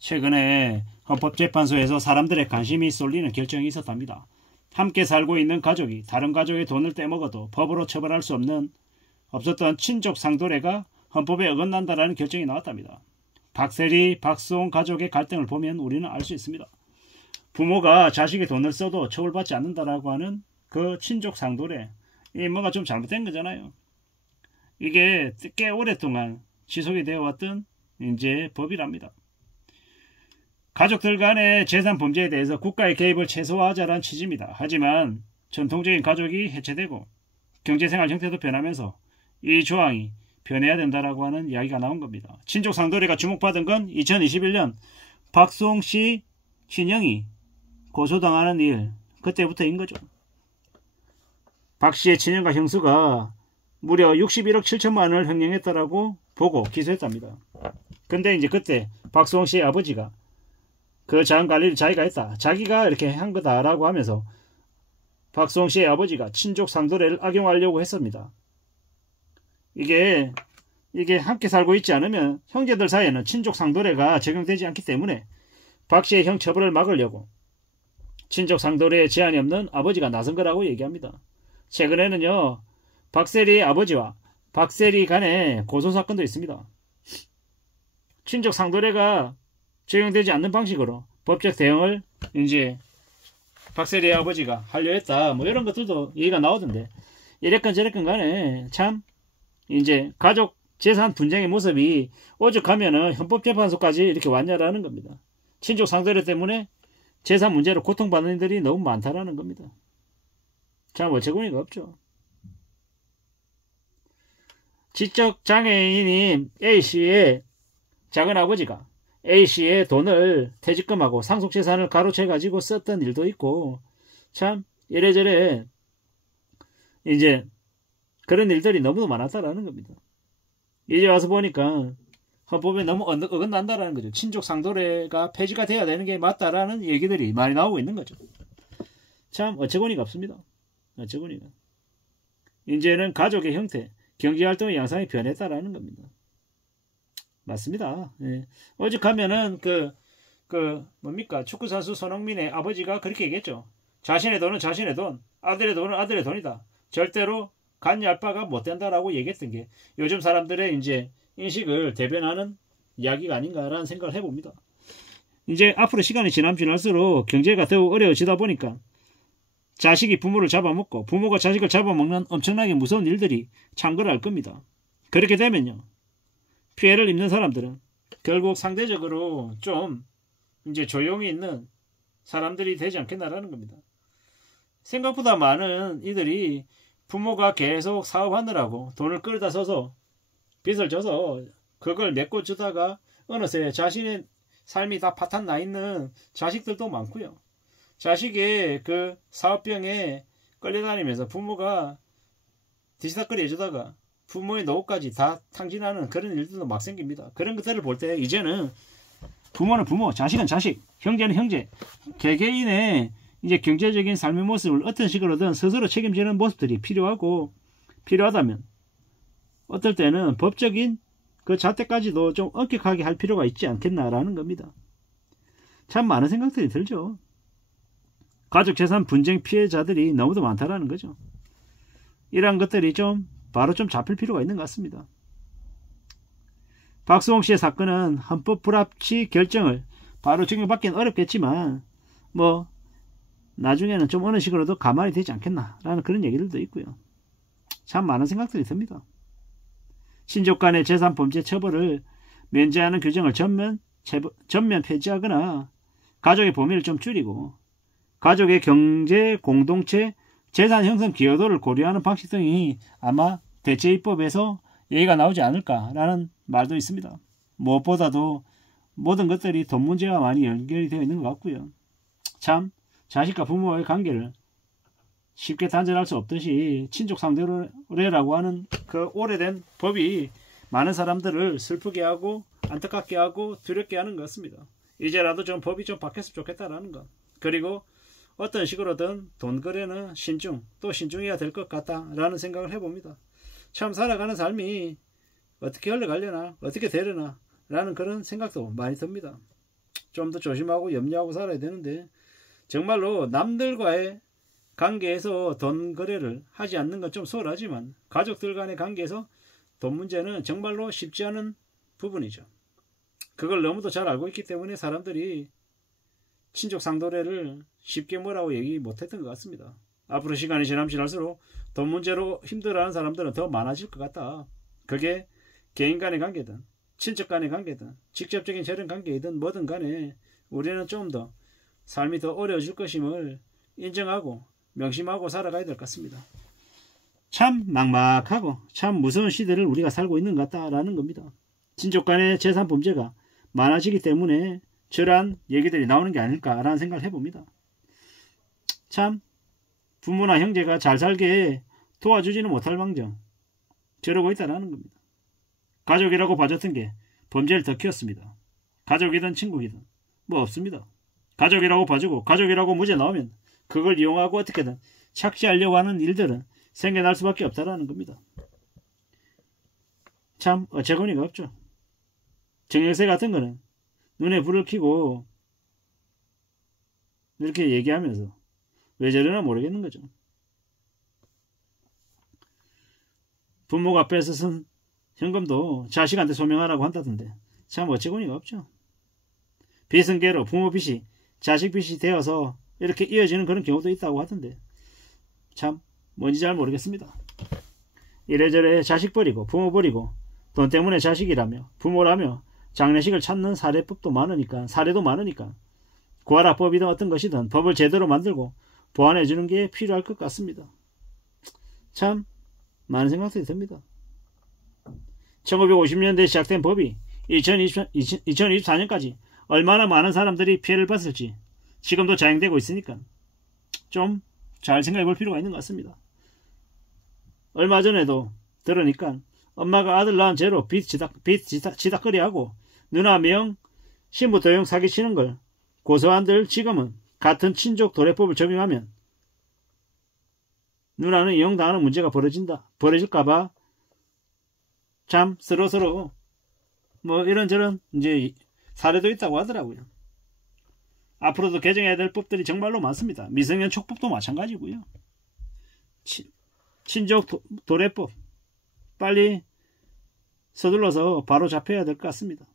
최근에 헌법재판소에서 사람들의 관심이 쏠리는 결정이 있었답니다. 함께 살고 있는 가족이 다른 가족의 돈을 떼먹어도 법으로 처벌할 수 없었던 친족 상도례가 헌법에 어긋난다라는 결정이 나왔답니다. 박세리, 박수홍 가족의 갈등을 보면 우리는 알 수 있습니다. 부모가 자식의 돈을 써도 처벌받지 않는다라고 하는 그 친족 상도례, 이 뭔가 좀 잘못된 거잖아요. 이게 꽤 오랫동안 지속이 되어 왔던 이제 법이랍니다. 가족들 간의 재산 범죄에 대해서 국가의 개입을 최소화하자라는 취지입니다. 하지만 전통적인 가족이 해체되고 경제생활 형태도 변하면서 이 조항이 변해야 된다라고 하는 이야기가 나온 겁니다. 친족 상도례가 주목받은 건 2021년 박수홍 씨 친형이 고소당하는 일, 그때부터인 거죠. 박 씨의 친형과 형수가 무려 61억 7천만 원을 횡령했다라고 보고 기소했답니다. 근데 이제 그때 박수홍 씨의 아버지가 그 자금 관리를 자기가 했다, 자기가 이렇게 한 거다라고 하면서 박수홍 씨의 아버지가 친족 상도례를 악용하려고 했습니다. 이게 함께 살고 있지 않으면 형제들 사이에는 친족 상도례가 적용되지 않기 때문에 박 씨의 형 처벌을 막으려고 친족 상도례에 제한이 없는 아버지가 나선 거라고 얘기합니다. 최근에는요, 박세리의 아버지와 박세리 간의 고소사건도 있습니다. 친족 상도례가 적용되지 않는 방식으로 법적 대응을 이제 박세리의 아버지가 하려 했다, 뭐 이런 것들도 얘기가 나오던데, 이랬건 저랬건 간에 참 이제 가족 재산 분쟁의 모습이 오죽하면은 헌법재판소까지 이렇게 왔냐라는 겁니다. 친족 상도례 때문에 재산 문제로 고통받는 이들이 너무 많다라는 겁니다. 참 어처구니가 없죠. 지적 장애인인 A씨의 작은아버지가 A씨의 돈을 퇴직금하고 상속재산을 가로채 가지고 썼던 일도 있고, 참 이래저래 이제 그런 일들이 너무도 많았다라는 겁니다. 이제 와서 보니까 헌법에 너무 어긋난다라는 거죠. 친족 상도례가 폐지가 돼야 되는 게 맞다라는 얘기들이 많이 나오고 있는 거죠. 참 어처구니가 없습니다. 어처구니가. 이제는 가족의 형태, 경제활동의 양상이 변했다라는 겁니다. 맞습니다. 예. 오죽하면은 뭡니까, 축구선수 손흥민의 아버지가 그렇게 얘기했죠. 자신의 돈은 자신의 돈, 아들의 돈은 아들의 돈이다, 절대로 간여할 바가 못 된다라고 얘기했던 게 요즘 사람들의 이제 인식을 대변하는 이야기가 아닌가라는 생각을 해봅니다. 이제 앞으로 시간이 지날수록 경제가 더욱 어려워지다 보니까 자식이 부모를 잡아먹고 부모가 자식을 잡아먹는 엄청나게 무서운 일들이 창궐할 겁니다. 그렇게 되면요, 피해를 입는 사람들은 결국 상대적으로 좀 이제 조용히 있는 사람들이 되지 않겠나라는 겁니다. 생각보다 많은 이들이 부모가 계속 사업하느라고 돈을 끌어다 써서 빚을 져서 그걸 메꿔주다가 어느새 자신의 삶이 다 파탄 나 있는 자식들도 많고요. 자식의 그 사업병에 끌려다니면서 부모가 뒤치다꺼리 해주다가 부모의 노후까지 다 탕진하는 그런 일들도 막 생깁니다. 그런 것들을 볼 때 이제는 부모는 부모, 자식은 자식, 형제는 형제, 개개인의 이제 경제적인 삶의 모습을 어떤 식으로든 스스로 책임지는 모습들이 필요하다면 어떨 때는 법적인 그 잣대까지도 좀 엄격하게 할 필요가 있지 않겠나라는 겁니다. 참 많은 생각들이 들죠. 가족 재산 분쟁 피해자들이 너무도 많다라는 거죠. 이러한 것들이 바로 좀 잡힐 필요가 있는 것 같습니다. 박수홍 씨의 사건은 헌법 불합치 결정을 바로 적용받기는 어렵겠지만 뭐 나중에는 좀 어느 식으로도 가만히 되지 않겠나라는 그런 얘기들도 있고요. 참 많은 생각들이 듭니다. 친족 간의 재산 범죄 처벌을 면제하는 규정을 전면 폐지하거나 가족의 범위를 좀 줄이고 가족의 경제 공동체 재산 형성 기여도를 고려하는 방식 등이 아마 대체입법에서 얘기가 나오지 않을까라는 말도 있습니다. 무엇보다도 모든 것들이 돈 문제와 많이 연결이 되어 있는 것 같고요. 참 자식과 부모의 관계를 쉽게 단절할 수 없듯이 친족 상도례라고 하는 그 오래된 법이 많은 사람들을 슬프게 하고 안타깝게 하고 두렵게 하는 것 같습니다. 이제라도 좀 법이 좀 바뀌었으면 좋겠다라는 것. 그리고 어떤 식으로든 돈 거래는 또 신중해야 될 것 같다라는 생각을 해봅니다. 참 살아가는 삶이 어떻게 흘러가려나, 어떻게 되려나 라는 그런 생각도 많이 듭니다. 좀 더 조심하고 염려하고 살아야 되는데 정말로 남들과의 관계에서 돈 거래를 하지 않는 건 좀 소홀하지만 가족들 간의 관계에서 돈 문제는 정말로 쉽지 않은 부분이죠. 그걸 너무도 잘 알고 있기 때문에 사람들이 친족 상도례를 쉽게 뭐라고 얘기 못했던 것 같습니다. 앞으로 시간이 지날수록 돈 문제로 힘들어하는 사람들은 더 많아질 것 같다. 그게 개인 간의 관계든 친척 간의 관계든 직접적인 혈연 관계이든 뭐든 간에 우리는 좀 더 삶이 더 어려워질 것임을 인정하고 명심하고 살아가야 될 것 같습니다. 참 막막하고 참 무서운 시대를 우리가 살고 있는 것 같다라는 겁니다. 친족 간의 재산 범죄가 많아지기 때문에 저러한 얘기들이 나오는 게 아닐까라는 생각을 해봅니다. 참 부모나 형제가 잘 살게 도와주지는 못할 망정 저러고 있다라는 겁니다. 가족이라고 봐줬던 게 범죄를 더 키웠습니다. 가족이든 친구이든 뭐 없습니다. 가족이라고 봐주고 가족이라고 무죄 나오면 그걸 이용하고 어떻게든 착취하려고 하는 일들은 생겨날 수밖에 없다라는 겁니다. 참 어처구니가 없죠. 정열세 같은 거는 눈에 불을 켜고 이렇게 얘기하면서 왜 저러나 모르겠는 거죠. 부모가 뺏어선 현금도 자식한테 소명하라고 한다던데 참 어처구니가 없죠. 비승계로 부모 빚이 자식 빚이 되어서 이렇게 이어지는 그런 경우도 있다고 하던데 참 뭔지 잘 모르겠습니다. 이래저래 자식 버리고 부모 버리고 돈 때문에 자식이라며 부모라며 장례식을 찾는 사례도 많으니까 고아라법이든 어떤 것이든 법을 제대로 만들고 보완해 주는 게 필요할 것 같습니다. 참 많은 생각들이 듭니다. 1950년대에 시작된 법이 2024년까지 얼마나 많은 사람들이 피해를 봤을지 지금도 자행되고 있으니까 좀 잘 생각해 볼 필요가 있는 것 같습니다. 얼마 전에도 들으니까 엄마가 아들 낳은 죄로 빚 지닥거리하고 누나 명 신부 도용 사기치는 걸 고소한들 지금은 같은 친족 도래법을 적용하면 누나는 이용당하는 문제가 벌어질까봐 참 서로서로 뭐 이런저런 이제 사례도 있다고 하더라고요. 앞으로도 개정해야 될 법들이 정말로 많습니다. 미성년 촉법도 마찬가지고요. 친족 도래법 빨리 서둘러서 바로 잡혀야 될 것 같습니다.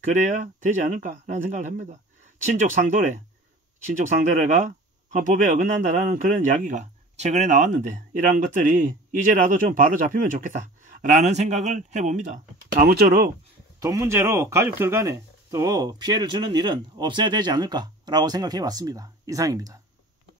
그래야 되지 않을까라는 생각을 합니다. 친족 상도례가 헌법에 어긋난다라는 그런 이야기가 최근에 나왔는데 이러한 것들이 이제라도 좀 바로 잡히면 좋겠다라는 생각을 해봅니다. 아무쪼록 돈 문제로 가족들 간에 또 피해를 주는 일은 없어야 되지 않을까라고 생각해 봤습니다. 이상입니다.